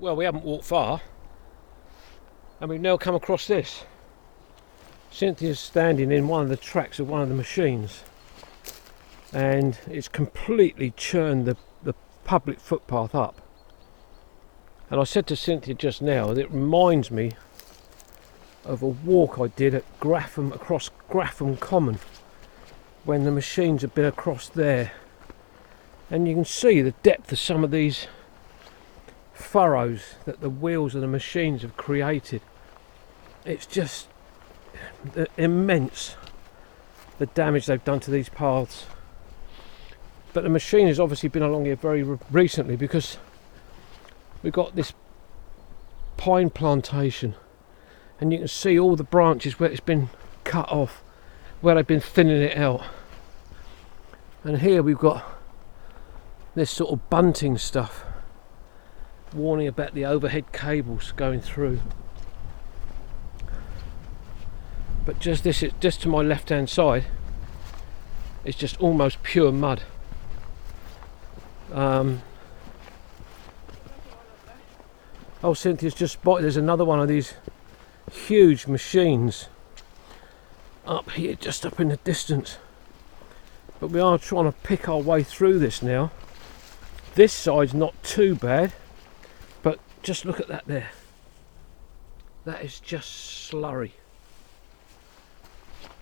Well, we haven't walked far, and we've now come across this. Cynthia's standing in one of the tracks of one of the machines, and it's completely churned the public footpath up. And I said to Cynthia just now that it reminds me of a walk I did at across Graffham Common, when the machines have been across there, and you can see the depth of some of these furrows that the wheels of the machines have created. It's just immense, the damage they've done to these paths. But the machine has obviously been along here very recently, because we've got this pine plantation, and you can see all the branches where it's been cut off, where they've been thinning it out. And here we've got this sort of bunting stuff, warning about the overhead cables going through. But just to my left hand side, it's just almost pure mud. Oh, Cynthia's just spotted there's another one of these huge machines up here, just up in the distance. But we are trying to pick our way through this now. This side's not too bad, but just look at that there. That is just slurry,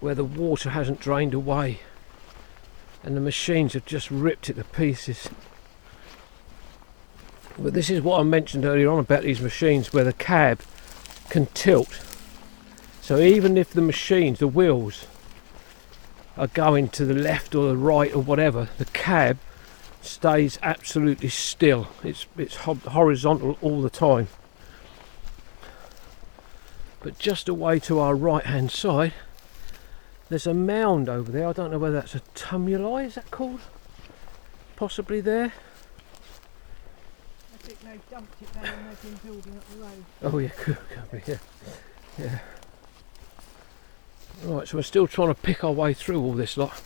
where the water hasn't drained away, and the machines have just ripped it to pieces. But this is what I mentioned earlier on about these machines, where the cab can tilt. So even if the machines, the wheels, are going to the left or the right or whatever, the cab stays absolutely still. It's horizontal all the time. But just away to our right hand side, there's a mound over there. I don't know whether that's a tumuli, is that called? Possibly there. I think they've dumped it there and they've been building up the road. Oh yeah, could be, yeah. Right, so we're still trying to pick our way through all this lot.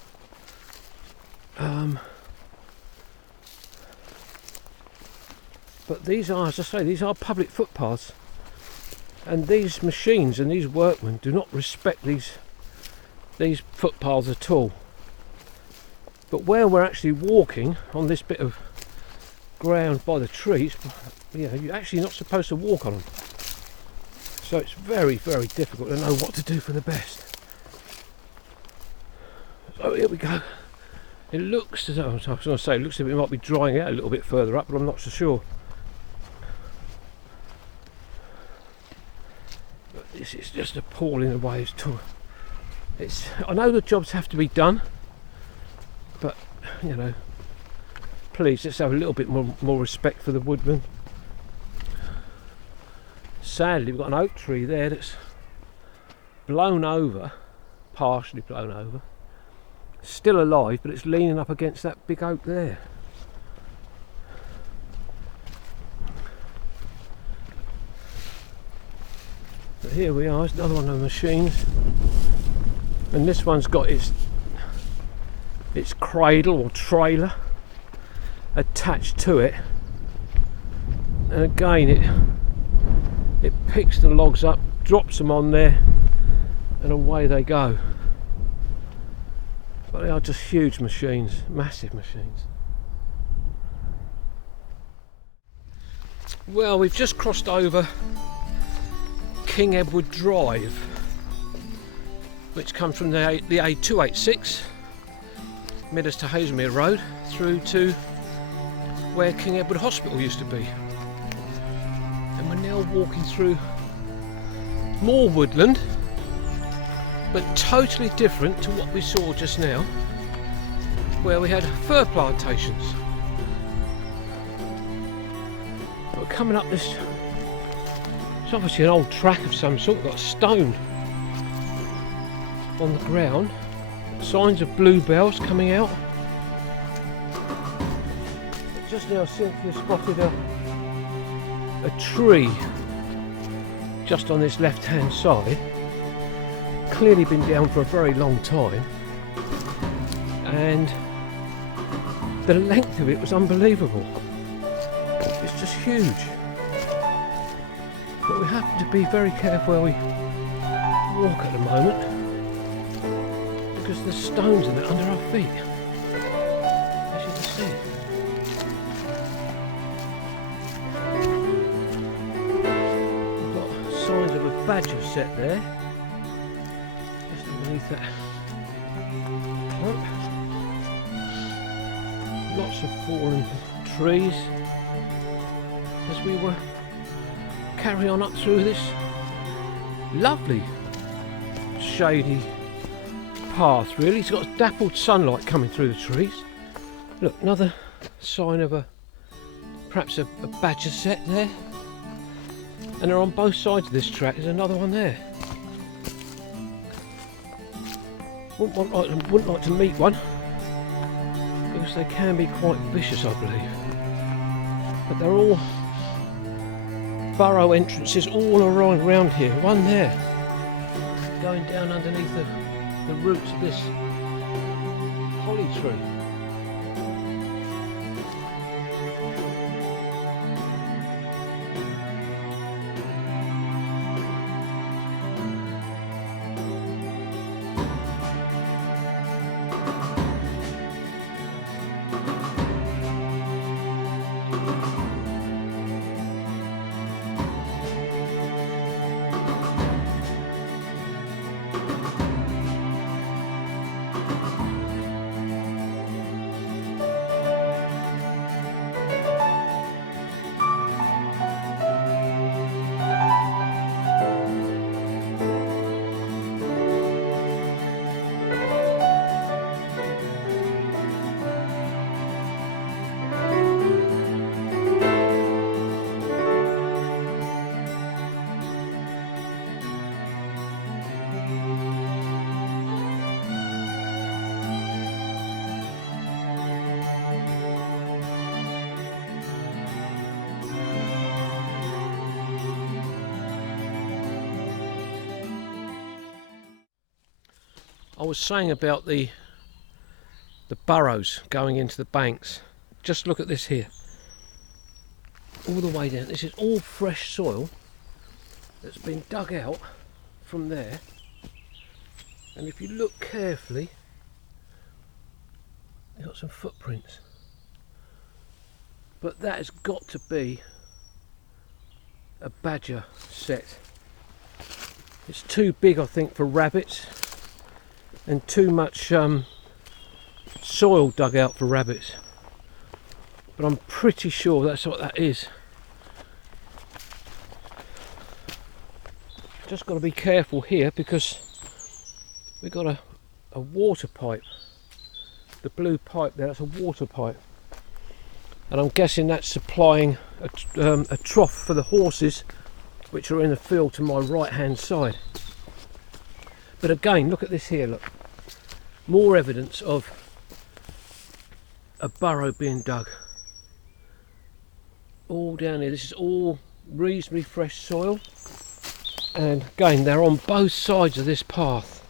But these are, as I say, these are public footpaths, and these machines and these workmen do not respect these footpaths at all. But where we're actually walking on this bit of ground by the trees, you're actually not supposed to walk on them. So it's very, very difficult to know what to do for the best. So here we go. It looks as though, I was going to say, it looks as if it might be drying out a little bit further up, but I'm not so sure. But this is just appalling the way it's I know the jobs have to be done, but please, let's have a little bit more respect for the woodmen. Sadly, we've got an oak tree there that's blown over, partially blown over, still alive, but it's leaning up against that big oak there. But here we are, it's another one of the machines, and this one's got its cradle or trailer attached to it, and again it picks the logs up, drops them on there, and away they go. But they are just huge machines, massive machines. Well, we've just crossed over King Edward Drive, which comes from the A286 Midders to Haslemere Road through to where King Edward Hospital used to be. And we're now walking through more woodland, but totally different to what we saw just now, where we had fir plantations. We're coming up this, it's obviously an old track of some sort, got a stone on the ground, signs of bluebells coming out. But just now Cynthia spotted a tree just on this left hand side, clearly been down for a very long time, and the length of it was unbelievable. It's just huge. But we have to be very careful where we walk at the moment because there's stones in it under our feet, as you can see. We've got signs of a badger set there, just underneath that clump. Lots of fallen trees as we were carry on up through this lovely shady path. Really, it's got dappled sunlight coming through the trees. Look, another sign of perhaps a badger set there, and they're on both sides of this track. There's another one there. Wouldn't like to meet one because they can be quite vicious, I believe. But they're all burrow entrances all around here. One there, going down underneath the roots of this holly tree. I was saying about the burrows going into the banks. Just look at this here. All the way down. This is all fresh soil that's been dug out from there. And if you look carefully, you've got some footprints. But that has got to be a badger set. It's too big, I think, for rabbits, and too much soil dug out for rabbits. But I'm pretty sure that's what that is. Just got to be careful here because we've got a water pipe. The blue pipe there, that's a water pipe. And I'm guessing that's supplying a trough for the horses which are in the field to my right hand side. But again, look at this here, look. More evidence of a burrow being dug. All down here, this is all reasonably fresh soil. And again, they're on both sides of this path.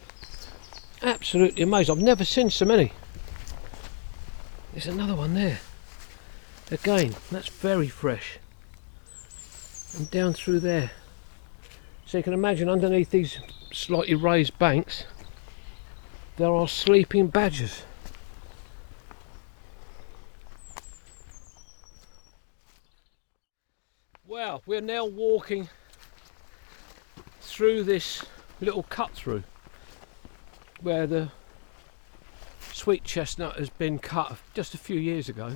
Absolutely amazing, I've never seen so many. There's another one there. Again, that's very fresh. And down through there. So you can imagine underneath these slightly raised banks there are sleeping badgers. Well, we're now walking through this little cut through where the sweet chestnut has been cut just a few years ago.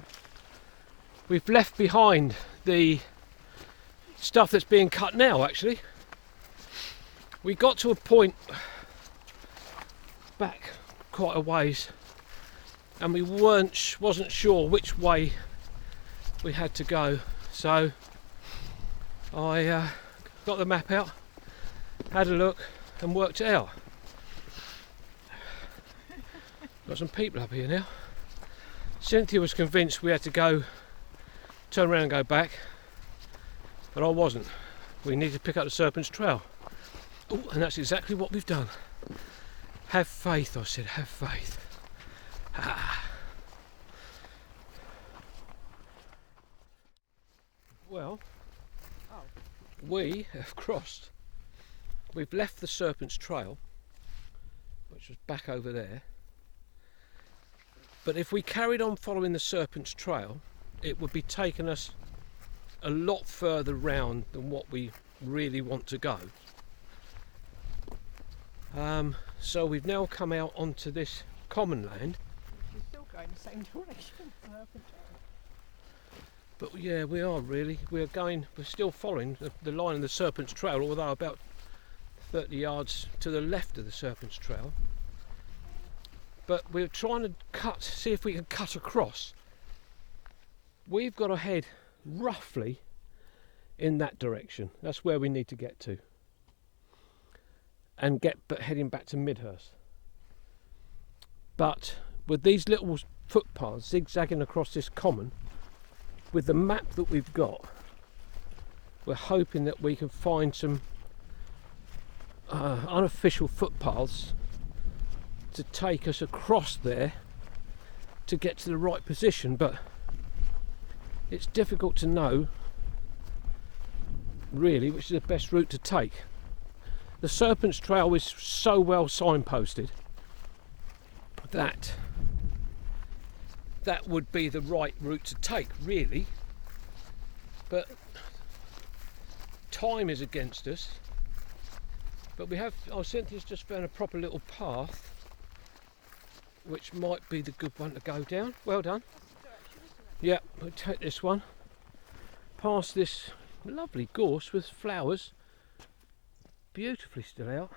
We've left behind the stuff that's being cut now. Actually, we got to a point back quite a ways and we wasn't sure which way we had to go, so I got the map out, had a look and worked it out. Got some people up here now. Cynthia was convinced we had to go, turn around and go back, but I wasn't. We need to pick up the Serpent's Trail. Oh, and that's exactly what we've done. Have faith, I said, have faith. Ah. Well, we have crossed. We've left the Serpent's Trail, which was back over there. But if we carried on following the Serpent's Trail, it would be taking us a lot further round than what we really want to go. So we've now come out onto this common land. We're still going the same direction. But yeah, we are really. We're still following the line of the Serpent's Trail, although about 30 yards to the left of the Serpent's Trail. But we're trying to see if we can cut across. We've got to head roughly in that direction. That's where we need to get to. And heading back to Midhurst. But with these little footpaths zigzagging across this common, with the map that we've got, we're hoping that we can find some unofficial footpaths to take us across there to get to the right position, but it's difficult to know really which is the best route to take. The Serpent's Trail is so well signposted that that would be the right route to take really, but time is against us. But we have, Cynthia's just found a proper little path which might be the good one to go down. Well done. Yeah, we'll take this one past this lovely gorse with flowers beautifully still out,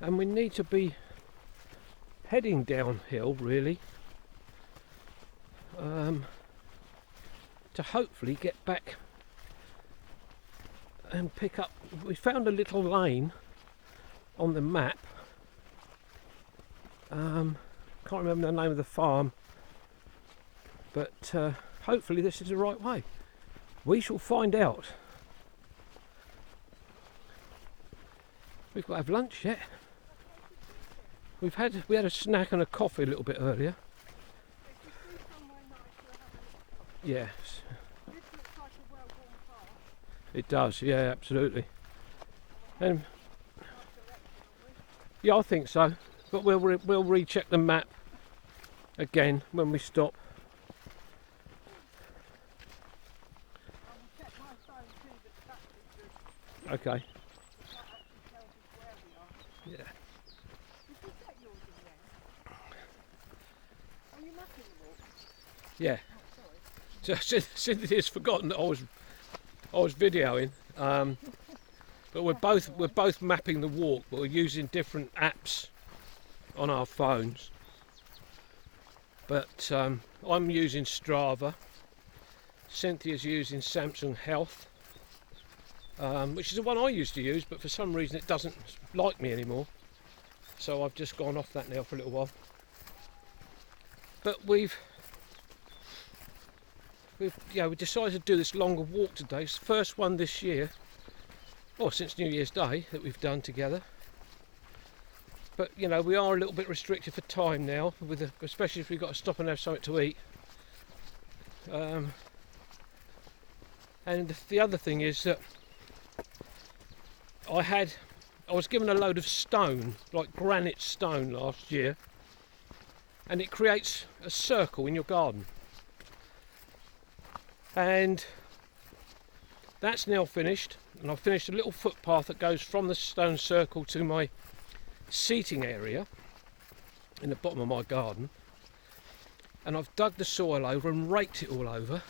and we need to be heading downhill really to hopefully get back and pick up. We found a little lane on the map, can't remember the name of the farm, but hopefully this is the right way. We shall find out. We've got to have lunch yet. We had a snack and a coffee a little bit earlier. Yes. This looks like a well-worn path. It does, yeah, absolutely. And yeah, I think so. But we'll recheck the map again when we stop. I will check my phone too, but that's good. Okay. That actually tells us where we are. Yeah. Did you set yours in the end? Are you mapping the walk? Yeah. Oh, sorry. So Cynthia's forgotten that I was videoing. But we're both mapping the walk, but we're using different apps on our phones. But I'm using Strava. Cynthia's using Samsung Health, which is the one I used to use, but for some reason it doesn't like me anymore. So I've just gone off that now for a little while. But we decided to do this longer walk today. It's the first one this year, or since New Year's Day, that we've done together. But you know, we are a little bit restricted for time now, especially if we've got to stop and have something to eat. And the other thing is that I was given a load of stone, like granite stone, last year, and it creates a circle in your garden. And that's now finished, and I've finished a little footpath that goes from the stone circle to my seating area in the bottom of my garden, and I've dug the soil over and raked it all over,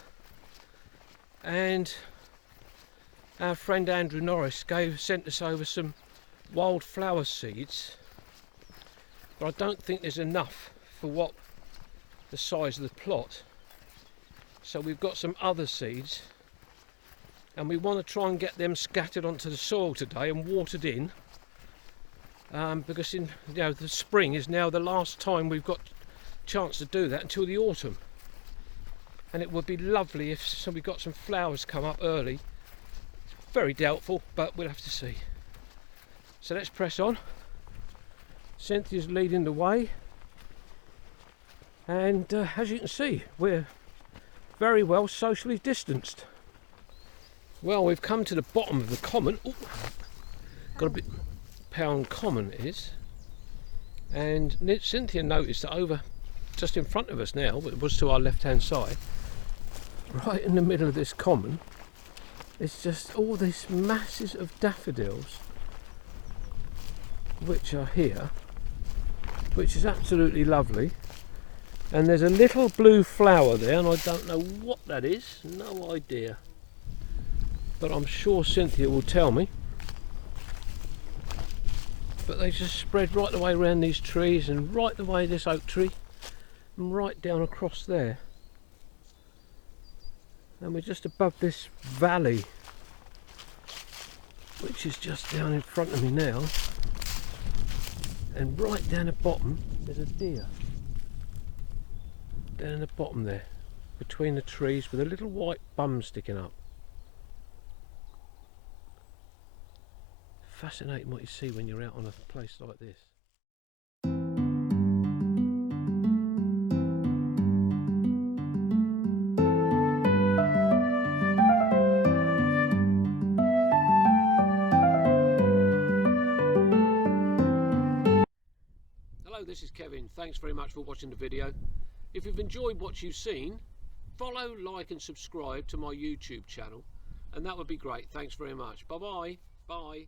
and our friend Andrew Norris sent us over some wildflower seeds, but I don't think there's enough for what the size of the plot. So we've got some other seeds, and we want to try and get them scattered onto the soil today and watered in, because the spring is now the last time we've got chance to do that until the autumn. And it would be lovely if we got some flowers come up early. It's very doubtful, but we'll have to see. So let's press on. Cynthia's leading the way, and as you can see, we're very well socially distanced. Well, we've come to the bottom of the common. Ooh, got a bit pound common it is, and Cynthia noticed that over just in front of us now, it was to our left hand side, right in the middle of this common, it's just all these masses of daffodils which are here, which is absolutely lovely. And there's a little blue flower there, and I don't know what that is, no idea, but I'm sure Cynthia will tell me. But they just spread right the way around these trees, and right the way this oak tree, and right down across there. And we're just above this valley, which is just down in front of me now. And right down the bottom, there's a deer. Down in the bottom there, between the trees, with a little white bum sticking up. Fascinating what you see when you're out on a place like this. Hello, this is Kevin. Thanks very much for watching the video. If you've enjoyed what you've seen, follow, like and subscribe to my YouTube channel, and that would be great. Thanks very much. Bye-bye. Bye.